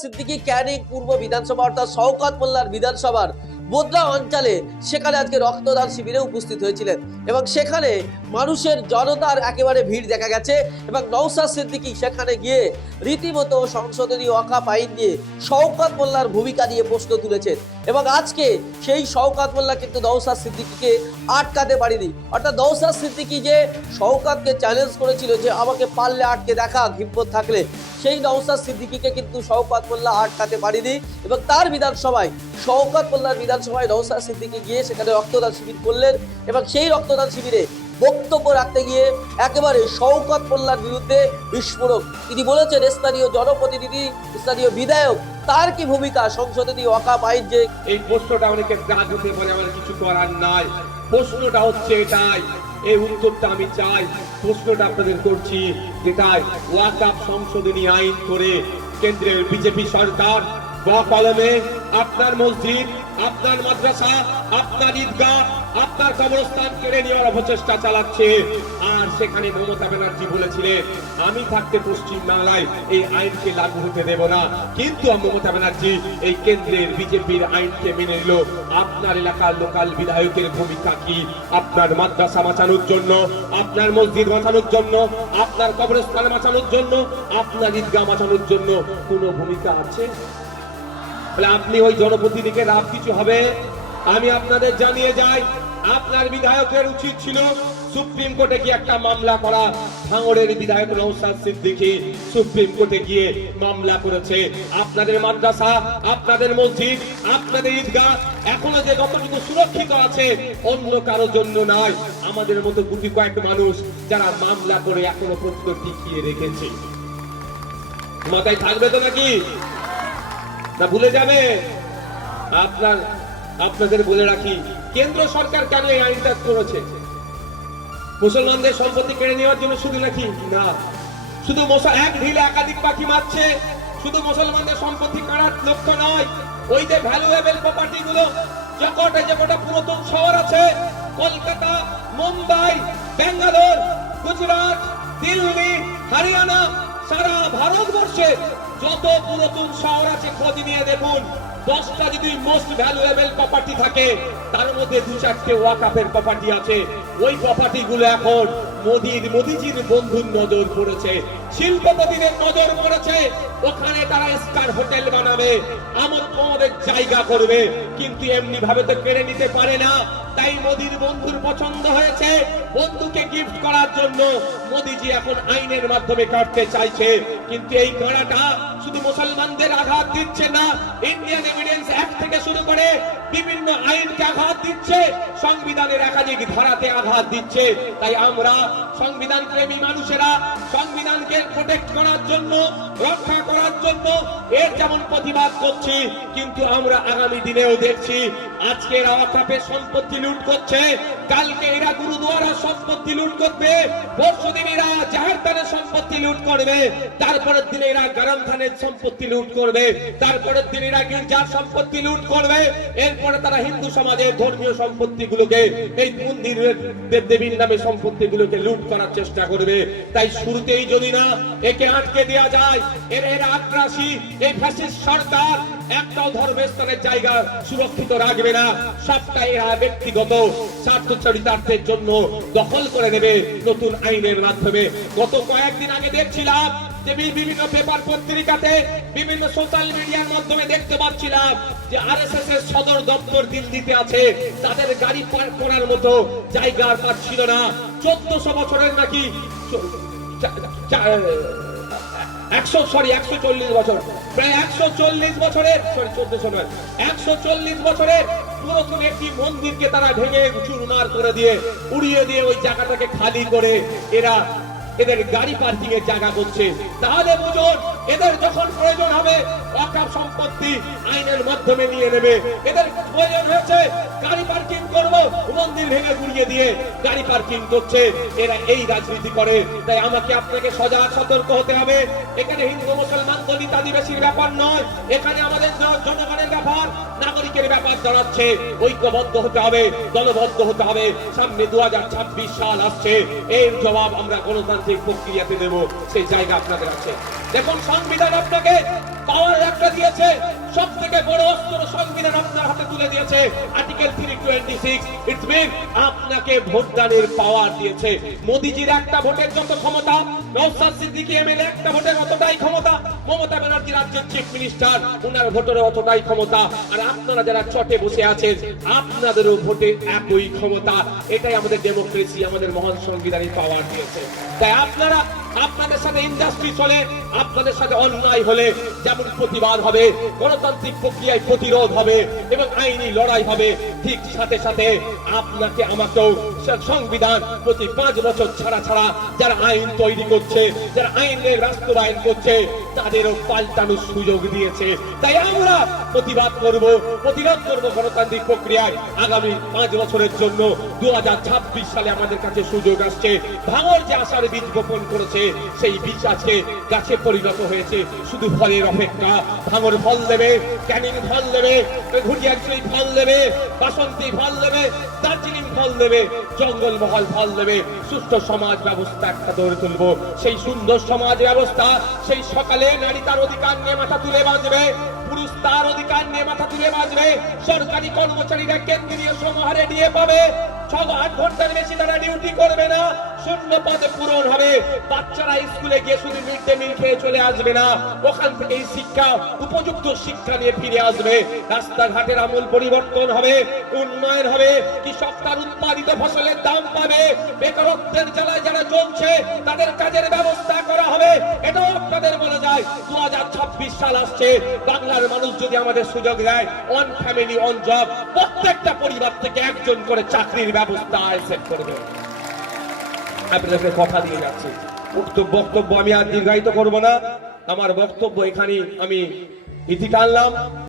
সিদ্দিকী ক্যানিং পূর্ব বিধানসভা অর্থাৎ শওকত মোল্লার বিধানসভার বোদরা অঞ্চলে সেখানে আজকে রক্তদান শিবিরে উপস্থিত হয়েছিলেন এবং সেখানে মানুষের জনতার একেবারে ভিড় দেখা গেছে এবং নওশাদ সিদ্দিকী সেখানে গিয়ে রীতিমতো সংশোধনী ওয়াকফ আইন নিয়ে শওকত মোল্লার ভূমিকা নিয়ে প্রশ্ন তুলেছেন এবং আজকে সেই শওকত মোল্লা কিন্তু নওশাদ সিদ্দিকীকে আটকাতে পারেনি। অর্থাৎ নওশাদ সিদ্দিকী যে শওকতকে চ্যালেঞ্জ করেছিল যে আমাকে পারলে আটকে দেখা হিম্মত থাকলে, সেই নওশাদ সিদ্দিকীকে কিন্তু শওকত মোল্লা আটকাতে পারেনি এবং তার বিধানসভায় শওকত মোল্লার বিধানসভায় নওশাদ সিদ্দিকী গিয়ে সেখানে রক্তদান শিবির করলেন এবং সেই রক্তদান শিবিরে বক্তব্য রাখতে গিয়ে একেবারে শওকত মোল্লার বিরুদ্ধে বিস্ফোরক। তিনি বলেছেন স্থানীয় জনপ্রতিনিধি, স্থানীয় বিধায়ক, তার কি ভূমিকা সংশোধনী ওয়াকফ আইন যে এই প্রশ্নটা অনেকে রাগ হতে পারে, আমার কিছু করার নাই। প্রশ্নটা হচ্ছে এটাই, এই উত্তরটা আমি চাই। প্রশ্নটা আপনাদের করছি যেটাই ওয়াকফ সংশোধনী আইন করে কেন্দ্রের বিজেপি সরকার বকলমে আপনার মসজিদ, আপনার মাদ্রাসা, আপনার ঈদগাহ, আপনার কবরস্থান কেড়ে নেওয়ার অপচেষ্টা চালাচ্ছে। আর সেখানে মমতা ব্যানার্জি বলেছিলেন আমি থাকতে পশ্চিম বাংলায় এই আইনকে লাগু হতে দেব না, কিন্তু মমতা ব্যানার্জি এই কেন্দ্রের বিজেপির আইনকে মেনে নিল। আপনার এলাকার লোকাল বিধায়কের ভূমিকা কি? আপনার মাদ্রাসা বাঁচানোর জন্য, আপনার মসজিদ বাঁচানোর জন্য, আপনার কবরস্থান বাঁচানোর জন্য, আপনার ঈদগাহ বাঁচানোর জন্য কোনো ভূমিকা আছে? আপনি ওই জনপ্রতিনিধিকে রাব কিছু হবে? আমি আপনাদের জানিয়ে যাই, আপনার বিধায়কের উচিত ছিল সুপ্রিম কোর্টে গিয়ে একটা মামলা করা। ভাঙড়ের বিধায়ক নওশাদ সিদ্দিকী সুপ্রিম কোর্টে গিয়ে মামলা করেছে। আপনাদের মাদ্রাসা, আপনাদের মসজিদ, আপনাদের ঈদগাহ এখনো যে যতটুকু সুরক্ষিত আছে অন্য কারোর জন্য নয়, আমাদের মতো গুটি কয়েক মানুষ যারা মামলা করে এখনো পর্যন্ত টিকিয়ে রেখেছে। মাথায় থাকবে তো নাকি না ভুলে যাবে? আপনাদের বলে রাখি, কেন্দ্র সরকার কেন এই আইনটা করেছে? মুসলমানদের সম্পত্তি কেড়ে নেওয়ার জন্য শুধু নাকি না, শুধু এক ঢিলে একাধিক পাখি মারছে। শুধু মুসলমানদের সম্পত্তি কাড়ার লক্ষ্য নয়, ওই যে ভ্যালুয়েবল প্রপার্টি গুলো যে কটা পুরাতন শহর আছে, কলকাতা, মুম্বাই, বেঙ্গালোর, গুজরাট, দিল্লি, হরিয়ানা, সারা ভারতবর্ষে যত পুরাতন শহর আছে খোঁজ নিয়ে দেখুন, 10টা যদি মোস্ট ভ্যালুয়েবল প্রপার্টি থাকে তার মধ্যে 2-4টে ওয়াকফের প্রপার্টি আছে। ওই প্রপার্টি গুলো এখন মোদিজির বন্ধুর নজর পড়েছে, শিল্পপতিদের নজর পড়েছে। ওখানে তারা স্টার হোটেল বানাবে, আমাদের জায়গা করবে, কিন্তু এমনি ভাবে তো কেড়ে নিতে পারে না। তাই মোদির বন্ধুর পছন্দ হয়েছে, বন্ধুকে গিফট করার জন্য মোদিজি এখন আইনের মাধ্যমে কাটতে চাইছে। কিন্তু এই কাড়াটা শুধু মুসলমানদের আঘাত দিচ্ছে না, ইন্ডিয়ান এভিডেন্স অ্যাক্ট থেকে শুরু করে বিভিন্ন আইনকে আঘাত দিচ্ছে, সংবিধানের একাধিক ধারাতে আঘাত দিচ্ছে। তাই আমরা সংবিধান প্রেমী মানুষেরা সংবিধানকে প্রোটেক্ট করার জন্য, রক্ষা করার জন্য এর যেমন প্রতিবাদ করছি, কিন্তু আমরা আগামী দিনেও দেখছি আজকে এরা ওয়াকফের সম্পত্তি লুট করছে, কালকে এরা গুরুদুয়ারার সম্পত্তি লুট করবে, পরশুদিন এরা জাহের থানের সম্পত্তি লুট করবে, তারপরের দিন এরা গরম থানের সম্পত্তি লুট করবে, তারপরের দিন এরা গির্জার সম্পত্তি লুট করবে, এরপরে তারা হিন্দু সমাজের ধর্মীয় সম্পত্তি গুলোকে, এই মন্দিরের দেবদেবীর নামে সম্পত্তি গুলোকে লুট করার চেষ্টা করবে। তাই শুরুতেই যদি না একে আটকে দেওয়া যায়, এর আগ্রাসী এই ফ্যাসিস্ট সরকার একটাও ধর্মস্থানের জায়গা সুরক্ষিত রাখবে না, সবটাই এরা ব্যক্তিগত স্বার্থ চরিতার্থের জন্য দখল করে নেবে নতুন আইনের মাধ্যমে। গত কয়েকদিন আগে দেখছিলাম যে বিভিন্ন পেপার পত্রিকাতে, বিভিন্ন সোশ্যাল মিডিয়ার মাধ্যমে দেখতে পাচ্ছিলাম যে আরএসএস এর সদর দপ্তর দিল্লিতে আছে, তাদের গাড়ি পার্ক করার মতো জায়গা আর পাচ্ছিল না। 1400 বছরের নাকি 140 বছর, প্রায় 140 বছরের, 1400 নয়, 140 বছরের পুরাতন একটি মন্দিরকে তারা ভেঙে চুরমার করে দিয়ে, উড়িয়ে দিয়ে ওই জায়গাটাকে খালি করে এদের গাড়ি পার্কিং এর জায়গা করছে। তাহলে বুঝুন, এদের যখন প্রয়োজন হবে ওয়াকফ সম্পত্তি আইনের মাধ্যমে নিয়ে নেবে। এদের প্রয়োজন হয়েছে গাড়ি পার্কিং করব, মন্দির ভেঙে গুড়িয়ে দিয়ে গাড়ি পার্কিং করছে। এরা এই রাজনীতি করে। তাই আমাকে আপনাকে সজাগ সতর্ক হতে হবে। এখানে হিন্দু মুসলমান দলিত আদিবাসীর ব্যাপার নয়, এখানে আমাদের জনগণের ব্যাপার, নাগরিকের ব্যাপার দাঁড়াচ্ছে। ঐক্যবদ্ধ হতে হবে, দলবদ্ধ হতে হবে। সামনে 2026 সাল আসছে, এর জবাব আমরা গণতান্ত্রিক প্রক্রিয়াতে দেব, সেই জায়গা আপনাদের আছে। দেখুন, সংবিধান আপনাকে পাওয়ার একটা দিয়েছে, সব থেকে বড় অস্ত্র সংবিধান আপনার হাতে তুলে দিয়েছে। আর্টিকেল 326 ইটস মিন আপনাকে ভোটদানের পাওয়ার দিয়েছে। মোদিজির একটা ভোটের যত ক্ষমতা, নওশাদ সিদ্দিকী এমএলএ একটা ভোটের অতটাই ক্ষমতা, মমতা ব্যানার্জি রাজ্যের চিফ মিনিস্টার ওনার ভোটের অতটাই ক্ষমতা, আর আপনারা যারা চটে বসে আছেন আপনাদেরও ভোটে একই ক্ষমতা। এটাই আমাদের ডেমোক্রেসি, আমাদের মহান সংবিধানের পাওয়ার দিয়েছে। তাই আপনারা, আপনাদের সাথে ইন্ডাস্ট্রি চলে, আপনাদের সাথে অন্যায় হলে যেমন প্রতিবাদ হবে, গণতান্ত্রিক প্রক্রিয়ায় প্রতিরোধ হবে এবং আইনি লড়াই হবে, ঠিক সাথে সাথে আপনাকে আমাকেও সংবিধান প্রতি 5 বছর ছাড়া ছাড়া যারা আইন তৈরি করছে, যারা আইনের বাস্তবায়ন করছে তাদেরও পাল্টানোর সুযোগ দিয়েছে। তাই আমরা প্রতিবাদ করব, প্রতিরোধ করব গণতান্ত্রিক প্রক্রিয়ায়। আগামী 5 বছরের জন্য 2026 সালে আমাদের কাছে সুযোগ আসছে। ভাঙর যে আশার বীজ বপন করেছে সেই বীজ আজকে গাছে পরিণত হয়েছে, শুধু ফলের অপেক্ষা। ভাঙর ফল দেবে, ক্যানিং ফল দেবে, ঘুটিয়ারচুরি ফল দেবে, বাসন্তী ফল দেবে, দার্জিলিং ফল দেবে, জঙ্গলমহল ফল দেবে। সুস্থ সমাজ ব্যবস্থা একটা গড়ে তুলব। সেই সুন্দর সমাজ ব্যবস্থা, সেই সকালে নারী তার অধিকার নিয়ে মাথা তুলে বাঁচবে, পুরুষ তার অধিকার নিয়ে মাথা তুলে বাঁচবে, সরকারি কর্মচারীরা কেন্দ্রীয় সমাহারে দিয়ে পাবে, 6-8 ঘন্টার বেশি তারা ডিউটি করবে না, শূন্য পদে পূরণ হবে, বাচ্চারা স্কুলে গিয়ে শুধু মিড ডে মিল খেয়ে চলে আসবে না, ওখান থেকে এই শিক্ষা, উপযুক্ত শিক্ষা নিয়ে ফিরে আসবে। রাস্তাঘাটের আমূল পরিবর্তন হবে, উন্নয়ন হবে, কৃষক তার উৎপাদিত ফসলের দাম পাবে, বেকারত্বের জ্বালায় যারা চলছে তাদের কাজের ব্যবস্থা করা হবে। এটাও আপনাদের বলা যায় 2026 সাল আসছে, বাংলার মানুষ যদি আমাদের সুযোগ দেয়, অন ফ্যামিলি অন জব, প্রত্যেকটা পরিবার থেকে একজন করে চাকরির ব্যবস্থা সেট করবে। আপনাদেরকে কথা দিয়ে যাচ্ছি, বক্তব্য আমি আর দীর্ঘায়িত করব না। আমার বক্তব্য এখানে আমি ইতি টানলাম।